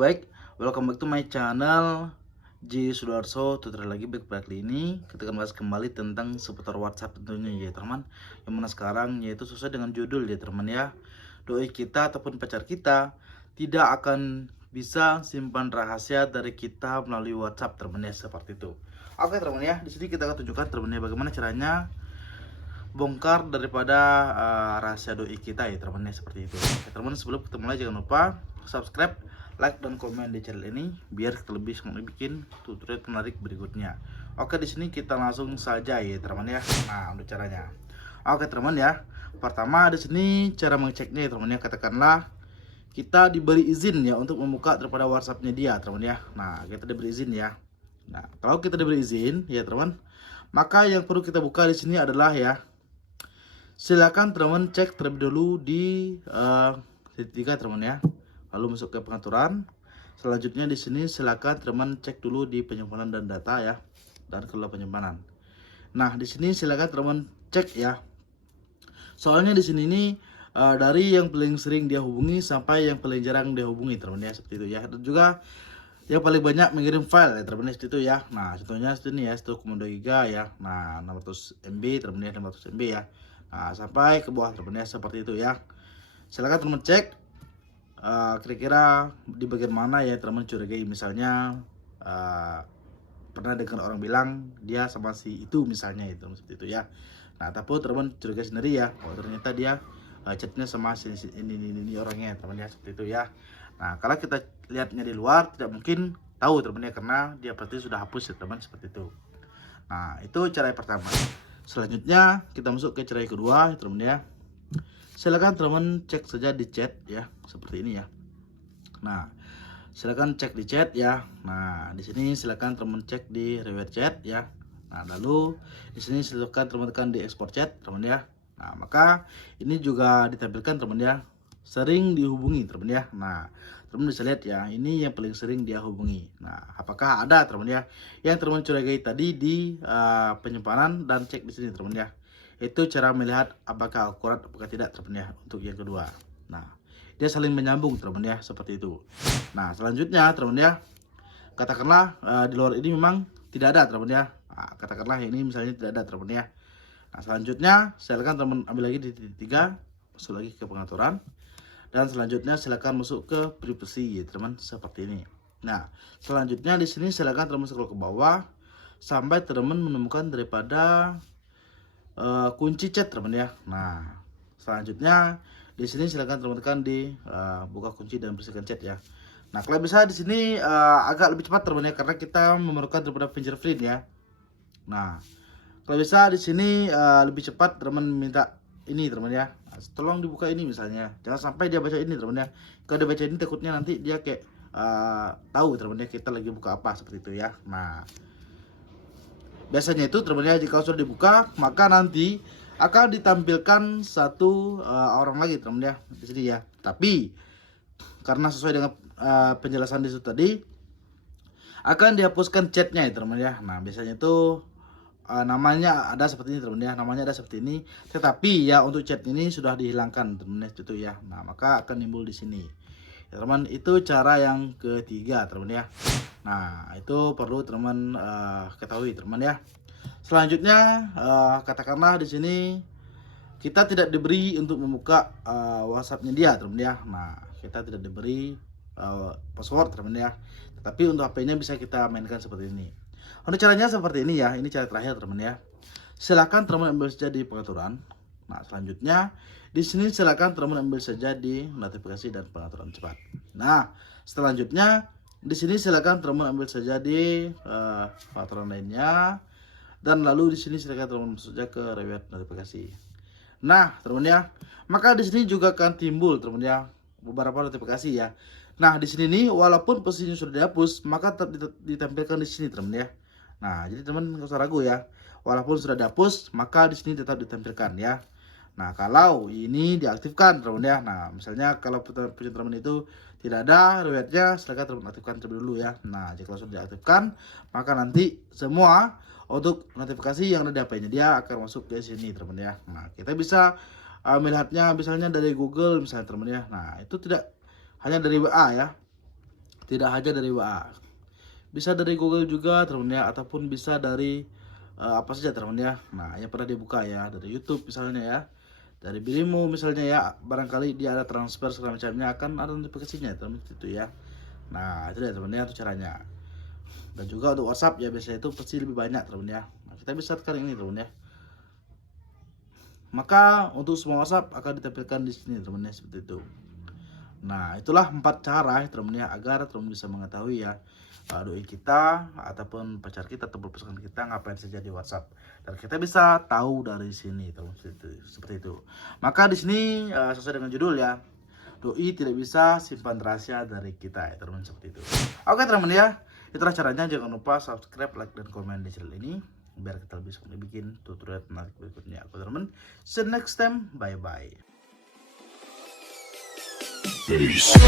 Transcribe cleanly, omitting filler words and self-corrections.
baik, welcome back to my channel J Sudarso tutorial lagi. Baik, kali ini kita akan bahas kembali tentang seputar WhatsApp tentunya ya teman. Yang mana sekarang yaitu sesuai dengan judul ya teman ya. Doi kita ataupun pacar kita tidak akan bisa simpan rahasia dari kita melalui WhatsApp teman ya, seperti itu. Oke teman ya, di sini kita akan tunjukkan teman ya bagaimana caranya bongkar daripada rahasia doi kita ya teman ya, seperti itu. Oke teman, sebelum kita mulai jangan lupa subscribe, like dan komen di channel ini biar kita lebih semangat bikin tutorial menarik berikutnya. Oke, di sini kita langsung saja ya teman ya. Nah, untuk caranya. Oke teman ya. Pertama di sini cara mengeceknya ya teman ya. Katakanlah kita diberi izin ya untuk membuka daripada WhatsAppnya dia teman ya. Nah, kita diberi izin ya. Nah, kalau kita diberi izin ya teman, maka yang perlu kita buka di sini adalah ya, silakan teman cek terlebih dahulu di titik 3 teman ya. Lalu masuk ke pengaturan. Selanjutnya di sini silakan teman cek dulu di penyimpanan dan data ya, dan kelola penyimpanan. Nah, di sini silakan teman cek ya. Soalnya di sini ini dari yang paling sering dia hubungi sampai yang paling jarang dia hubungi teman ya, seperti itu ya. Dan juga yang paling banyak mengirim file ya teman, seperti itu ya. Nah, contohnya sini ya, stok Komodo Giga ya. Nah, 600 MB teman ya, 500 MB ya. Nah, sampai ke bawah teman ya, seperti itu ya. Silakan teman cek kira-kira di bagian mana ya teman curigai. Misalnya pernah dengar orang bilang dia sama si itu misalnya, itu seperti itu ya. Nah, tapi teman curiga sendiri ya, oh ternyata dia chatnya sama si ini orangnya teman ya, seperti itu ya. Nah, kalau kita lihatnya di luar tidak mungkin tahu teman ya, karena dia pasti sudah hapus ya teman, seperti itu. Nah, itu cara yang pertama. Selanjutnya kita masuk ke cara yang kedua teman ya. Silakan teman cek saja di chat ya, seperti ini ya. Nah, silakan cek di chat ya. Nah, di sini silakan teman cek di reward chat ya. Nah, lalu di sini silakan teman tekan di export chat teman ya. Nah, maka ini juga ditampilkan teman ya, sering dihubungi teman ya. Nah, teman bisa lihat ya, ini yang paling sering dia hubungi. Nah, apakah ada teman ya yang teman curigai tadi di penyimpanan, dan cek di sini teman ya. Itu cara melihat apakah akurat apakah tidak teman ya, untuk yang kedua. Nah, dia saling menyambung teman ya, seperti itu. Nah, selanjutnya teman ya, katakanlah di luar ini memang tidak ada teman ya. Nah, katakanlah ini misalnya tidak ada teman ya. Nah, selanjutnya silakan teman ambil lagi di titik 3, masuk lagi ke pengaturan, dan selanjutnya silakan masuk ke privacy ya teman, seperti ini. Nah, selanjutnya di sini silakan teman scroll ke bawah sampai teman menemukan daripada kunci chat teman ya. Nah, selanjutnya di sini silakan teman tekan di buka kunci dan bersihkan chat ya. Nah, kalau bisa di sini agak lebih cepat teman ya, karena kita memerlukan daripada fingerprint ya. Nah, kalau bisa di sini lebih cepat teman minta ini teman ya. Tolong dibuka ini misalnya. Jangan sampai dia baca ini teman ya. Kalau dia baca ini takutnya nanti dia kayak tahu teman ya kita lagi buka apa, seperti itu ya. Nah, biasanya itu teman ya, jika sudah dibuka maka nanti akan ditampilkan satu orang lagi teman ya di sini ya. Tapi karena sesuai dengan penjelasan di situ tadi, akan dihapuskan chatnya ya teman ya. Nah, biasanya itu namanya ada seperti ini teman ya, namanya ada seperti ini. Tetapi ya untuk chat ini sudah dihilangkan teman ya, itu ya. Nah, maka akan timbul di sini. Ya, teman, itu cara yang ketiga teman ya. Nah, itu perlu teman ketahui teman ya. Selanjutnya katakanlah di sini kita tidak diberi untuk membuka WhatsAppnya dia teman ya. Nah, kita tidak diberi password teman ya, tetapi untuk HP-nya bisa kita mainkan seperti ini. Untuk caranya seperti ini ya, ini cara terakhir teman ya. Silakan teman ambil saja di pengaturan. Nah, selanjutnya di sini silakan teman ambil saja di notifikasi dan pengaturan cepat. Nah, selanjutnya di sini silakan teman ambil saja di pengaturan lainnya, dan lalu di sini silakan teman masuk saja ke reward notifikasi. Nah, teman ya, maka di sini juga akan timbul teman ya beberapa notifikasi ya. Nah, di sini nih walaupun posisinya sudah dihapus, maka tetap ditampilkan di sini teman ya. Nah, jadi teman nggak usah ragu ya. Walaupun sudah dihapus, maka di sini tetap ditampilkan ya. Nah, kalau ini diaktifkan teman ya. Nah, misalnya kalau punya teman itu tidak ada rewardnya, silakan teman aktifkan terlebih dulu ya. Nah, jika sudah diaktifkan, maka nanti semua untuk notifikasi yang ada di HP-nya dia akan masuk ke sini teman ya. Nah, kita bisa melihatnya misalnya dari Google misalnya teman ya. Nah, itu tidak hanya dari WA ya, Tidak hanya dari WA, bisa dari Google juga teman ya, ataupun bisa dari apa saja teman ya. Nah, yang pernah dibuka ya, dari YouTube misalnya ya, dari Bilimo misalnya ya, barangkali dia ada transfer segala macamnya, akan ada notifikasinya teman itu ya. Nah, itu dia teman ya, itu caranya. Dan juga untuk WhatsApp ya, biasanya itu pasti lebih banyak teman ya. Nah, kita bisa tekan ini teman ya. Maka untuk semua WhatsApp akan ditampilkan di sini teman ya, seperti itu. Nah, itulah 4 cara teman ya, agar teman bisa mengetahui ya doi kita ataupun pacar kita atau pasangan kita ngapain saja di WhatsApp, dan kita bisa tahu dari sini teman, seperti itu. Maka di sini sesuai dengan judul ya, doi tidak bisa simpan rahasia dari kita ya teman, seperti itu. Oke teman ya, itulah caranya. Jangan lupa subscribe, like, dan komen di channel ini biar kita bisa bikin tutorial menarik berikutnya. Oke teman, see you next time, bye bye. Peace.